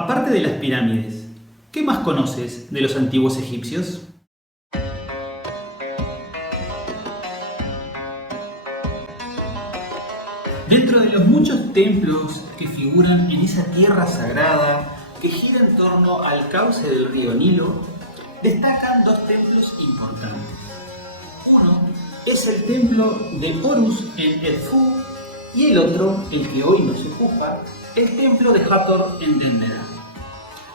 Aparte de las pirámides, ¿qué más conoces de los antiguos egipcios? Dentro de los muchos templos que figuran en esa tierra sagrada que gira en torno al cauce del río Nilo, destacan dos templos importantes. Uno es el templo de Horus en Edfu y el otro, el que hoy nos ocupa, el templo de Hathor en Dendera.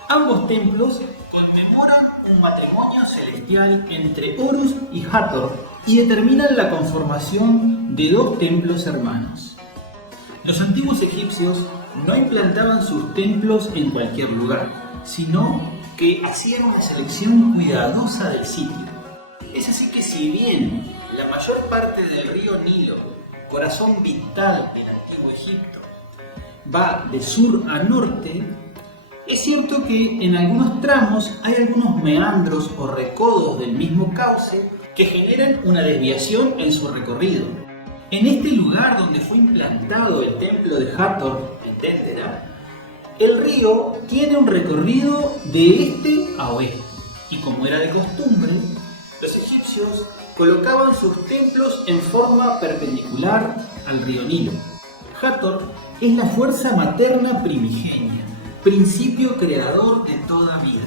Ambos templos conmemoran un matrimonio celestial entre Horus y Hathor y determinan la conformación de dos templos hermanos. Los antiguos egipcios no implantaban sus templos en cualquier lugar, sino que hacían una selección cuidadosa del sitio. Es así que si bien la mayor parte del río Nilo, corazón vital del antiguo Egipto, va de sur a norte, es cierto que en algunos tramos hay algunos meandros o recodos del mismo cauce que generan una desviación en su recorrido. En este lugar donde fue implantado el templo de Hathor en Dendera, el río tiene un recorrido de este a oeste, y como era de costumbre, los egipcios colocaban sus templos en forma perpendicular al río Nilo. Hathor es la fuerza materna primigenia, principio creador de toda vida.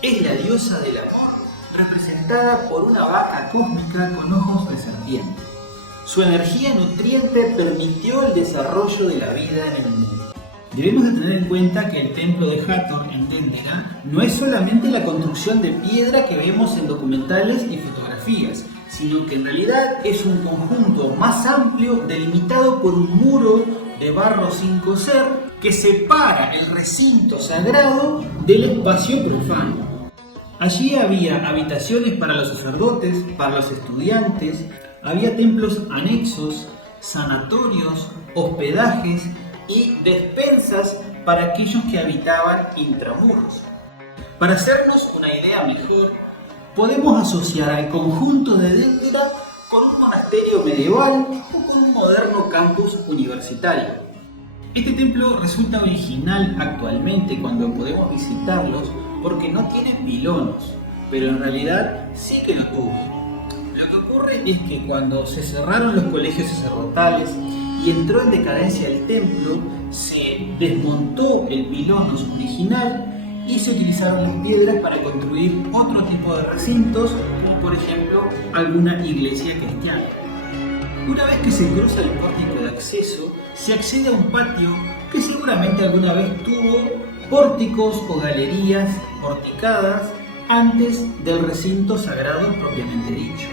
Es la diosa del amor, representada por una vaca cósmica con ojos de serpiente. Su energía nutriente permitió el desarrollo de la vida en el mundo. Debemos de tener en cuenta que el templo de Hathor en Dendera no es solamente la construcción de piedra que vemos en documentales y fotografías, sino que en realidad es un conjunto más amplio delimitado por un muro de barro sin coser que separa el recinto sagrado del espacio profano. Allí había habitaciones para los sacerdotes, para los estudiantes, había templos anexos, sanatorios, hospedajes y despensas para aquellos que habitaban intramuros. Para hacernos una idea mejor, podemos asociar al conjunto de Dendera con un monasterio medieval o con un moderno campus universitario. Este templo resulta original actualmente cuando podemos visitarlos porque no tiene pilonos, pero en realidad sí que lo tuvo. Lo que ocurre es que cuando se cerraron los colegios sacerdotales y entró en decadencia el templo, se desmontó el pilonos original y se utilizaron las piedras para construir otro tipo de recintos, como por ejemplo alguna iglesia cristiana. Una vez que se cruza el pórtico de acceso, se accede a un patio que seguramente alguna vez tuvo pórticos o galerías porticadas antes del recinto sagrado propiamente dicho.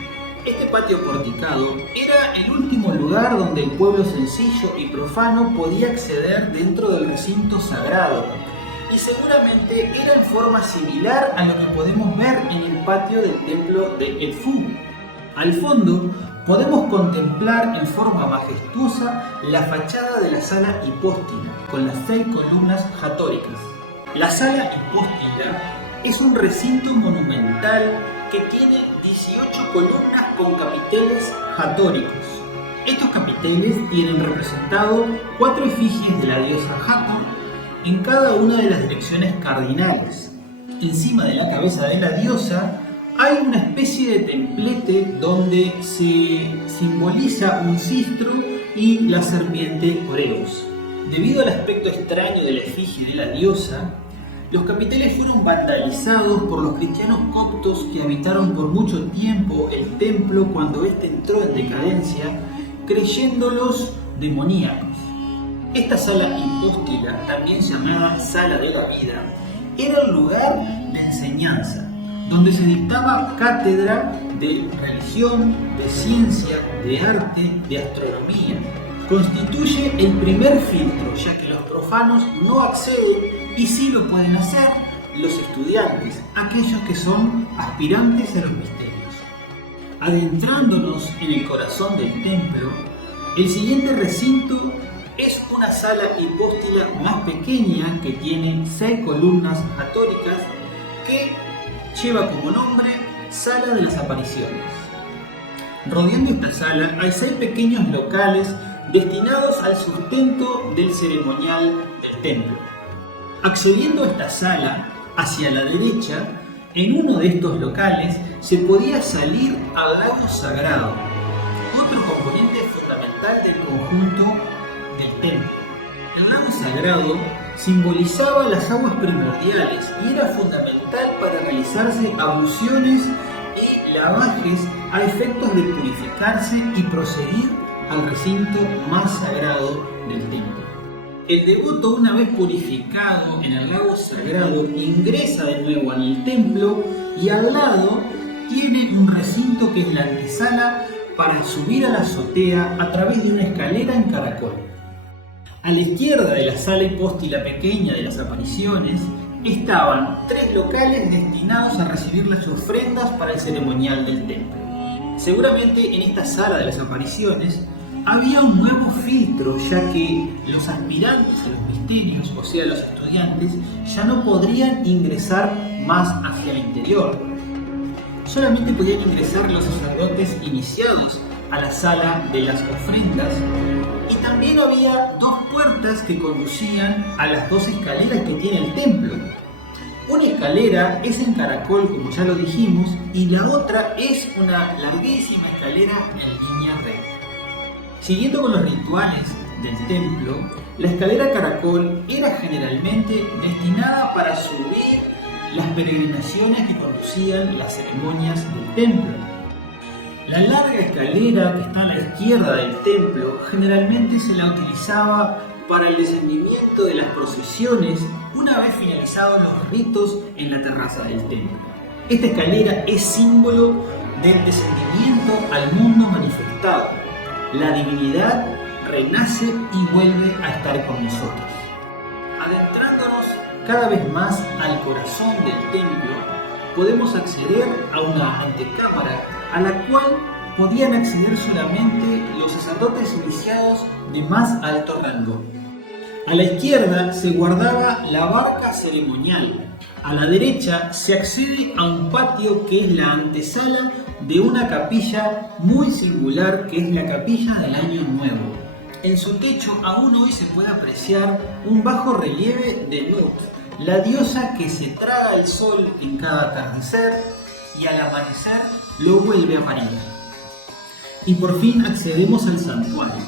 Este patio porticado era el último lugar donde el pueblo sencillo y profano podía acceder dentro del recinto sagrado, y seguramente era en forma similar a lo que podemos ver en el patio del templo de Edfu. Al fondo podemos contemplar en forma majestuosa la fachada de la sala hipóstila con las 6 columnas hatóricas. La sala hipóstila es un recinto monumental que tiene 18 columnas con capiteles hatóricos. Estos capiteles tienen representado 4 efigies de la diosa Hathor en cada una de las direcciones cardinales. Encima de la cabeza de la diosa hay una especie de templete donde se simboliza un cistro y la serpiente Oreos. Debido al aspecto extraño de la efigie de la diosa, los capiteles fueron vandalizados por los cristianos coptos que habitaron por mucho tiempo el templo cuando éste entró en decadencia, creyéndolos demoníacos. Esta sala hipóstila, también llamada Sala de la Vida, era el lugar de enseñanza, donde se dictaba cátedra de religión, de ciencia, de arte, de astronomía. Constituye el primer filtro, ya que los profanos no acceden y sí lo pueden hacer los estudiantes, aquellos que son aspirantes a los misterios. Adentrándonos en el corazón del templo, el siguiente recinto es una sala hipóstila más pequeña que tiene 6 columnas hatóricas que lleva como nombre Sala de las Apariciones. Rodeando esta sala hay 6 pequeños locales destinados al sustento del ceremonial del templo. Accediendo a esta sala, hacia la derecha, en uno de estos locales se podía salir al lago sagrado, otro componente fundamental del conjunto del templo. El lago sagrado simbolizaba las aguas primordiales y era fundamental para realizarse abluciones y lavajes a efectos de purificarse y proseguir al recinto más sagrado del templo. El devoto, una vez purificado en el lago sagrado, ingresa de nuevo en el templo y al lado tiene un recinto que es la antesala para subir a la azotea a través de una escalera en caracol. A la izquierda de la sala hipóstila pequeña de las apariciones estaban 3 locales destinados a recibir las ofrendas para el ceremonial del templo. Seguramente en esta sala de las apariciones había un nuevo filtro, ya que los aspirantes a los misterios, o sea los estudiantes, ya no podrían ingresar más hacia el interior. Solamente podían ingresar los sacerdotes iniciados a la sala de las ofrendas, y también había 2 puertas que conducían a las 2 escaleras que tiene el templo. Una escalera es en caracol, como ya lo dijimos, y la otra es una larguísima escalera en línea recta. Siguiendo con los rituales del templo, la escalera caracol era generalmente destinada para subir las peregrinaciones que conducían las ceremonias del templo. La larga escalera que está a la izquierda del templo generalmente se la utilizaba para el descendimiento de las procesiones una vez finalizados los ritos en la terraza del templo. Esta escalera es símbolo del descendimiento al mundo manifestado. La divinidad renace y vuelve a estar con nosotros. Adentrándonos cada vez más al corazón del templo, podemos acceder a una antecámara a la cual podían acceder solamente los sacerdotes iniciados de más alto rango. A la izquierda se guardaba la barca ceremonial. A la derecha se accede a un patio que es la antesala de una capilla muy singular, que es la capilla del Año Nuevo. En su techo aún hoy se puede apreciar un bajo relieve de Nut, la diosa que se traga el sol en cada atardecer y al amanecer lo vuelve a parir. Y por fin accedemos al santuario,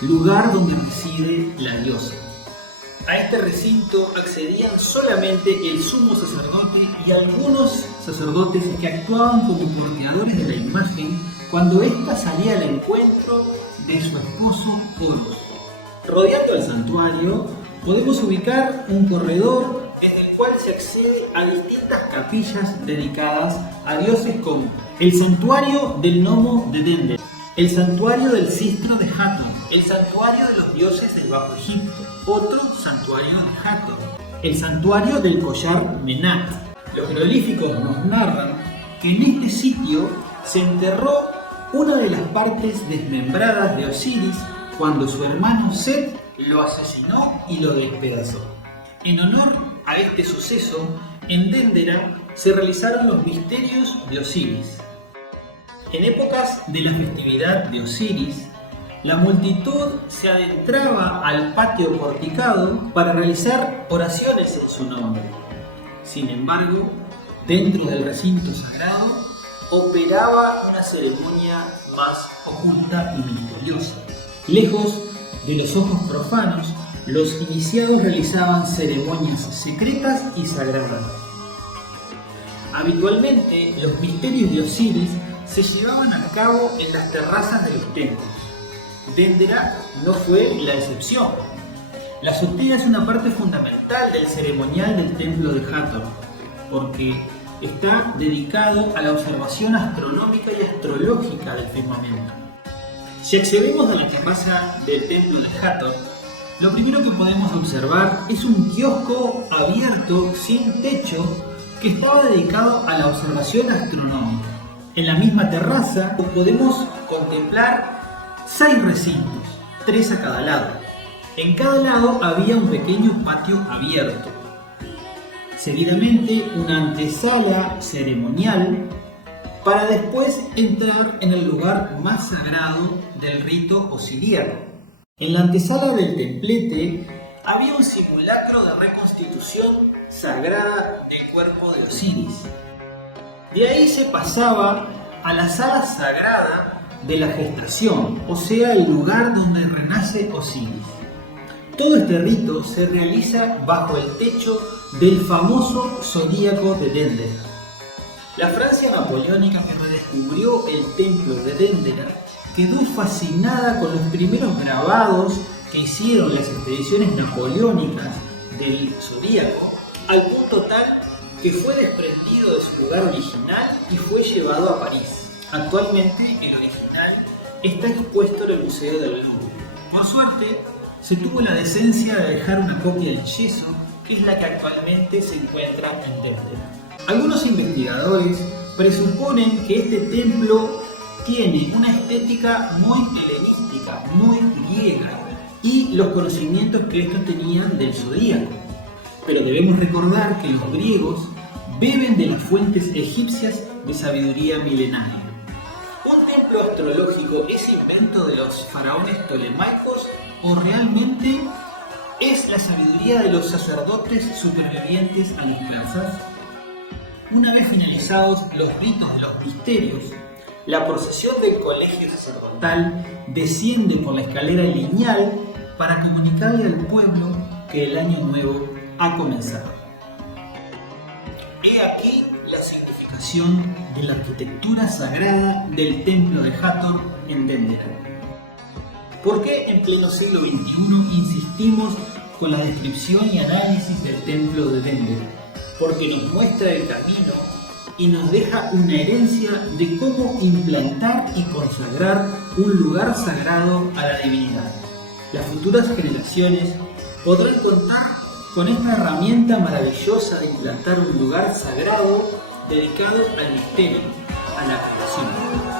lugar donde reside la diosa. A este recinto accedían solamente el sumo sacerdote y algunos sacerdotes que actuaban como porteadores de la imagen cuando ésta salía al encuentro de su esposo Horus. Rodeando el santuario podemos ubicar un corredor desde el cual se accede a distintas capillas dedicadas a dioses como el santuario del gnomo de Dendel, el santuario del cistro de Hathor, el santuario de los dioses del Bajo Egipto, otro santuario de Hathor, el santuario del collar Menat. Los jeroglíficos nos narran que en este sitio se enterró una de las partes desmembradas de Osiris cuando su hermano Set lo asesinó y lo despedazó. En honor a este suceso, en Dendera se realizaron los misterios de Osiris. En épocas de la festividad de Osiris, la multitud se adentraba al patio porticado para realizar oraciones en su nombre. Sin embargo, dentro del recinto sagrado operaba una ceremonia más oculta y misteriosa. Lejos de los ojos profanos, los iniciados realizaban ceremonias secretas y sagradas. Habitualmente, los misterios de Osiris se llevaban a cabo en las terrazas de los templos. Dendera no fue la excepción. La azotea es una parte fundamental del ceremonial del templo de Hathor, porque está dedicado a la observación astronómica y astrológica del firmamento. Si accedemos a la terraza del templo de Hathor, lo primero que podemos observar es un kiosco abierto sin techo que estaba dedicado a la observación astronómica. En la misma terraza podemos contemplar 6 recintos, 3 a cada lado. En cada lado había un pequeño patio abierto. Seguidamente una antesala ceremonial para después entrar en el lugar más sagrado del rito osiriano. En la antesala del templete había un simulacro de reconstitución sagrada del cuerpo de Osiris. De ahí se pasaba a la sala sagrada de la gestación, o sea, el lugar donde renace Osiris. Todo este rito se realiza bajo el techo del famoso zodíaco de Dendera. La Francia napoleónica, que redescubrió el templo de Dendera, quedó fascinada con los primeros grabados que hicieron las expediciones napoleónicas del zodíaco, al punto tal que fue desprendido de su lugar original y fue llevado a París. Actualmente el original está expuesto en el Museo del Louvre. Por suerte, se tuvo la decencia de dejar una copia en yeso, que es la que actualmente se encuentra en Dendera. Algunos investigadores presuponen que este templo tiene una estética muy helenística, muy griega, y los conocimientos que estos tenían del zodíaco. Pero debemos recordar que los griegos beben de las fuentes egipcias de sabiduría milenaria. ¿Un templo astrológico es invento de los faraones ptolemaicos o realmente es la sabiduría de los sacerdotes supervivientes a los persas? Una vez finalizados los ritos de los misterios, la procesión del colegio sacerdotal desciende por la escalera lineal para comunicarle al pueblo que el año nuevo ha comenzado. He aquí la significación de la arquitectura sagrada del templo de Hathor en Dendera. ¿Por qué en pleno siglo XXI insistimos con la descripción y análisis del templo de Dendera? Porque nos muestra el camino y nos deja una herencia de cómo implantar y consagrar un lugar sagrado a la divinidad. Las futuras generaciones podrán contar con esta herramienta maravillosa de implantar un lugar sagrado dedicado al misterio, a la creación.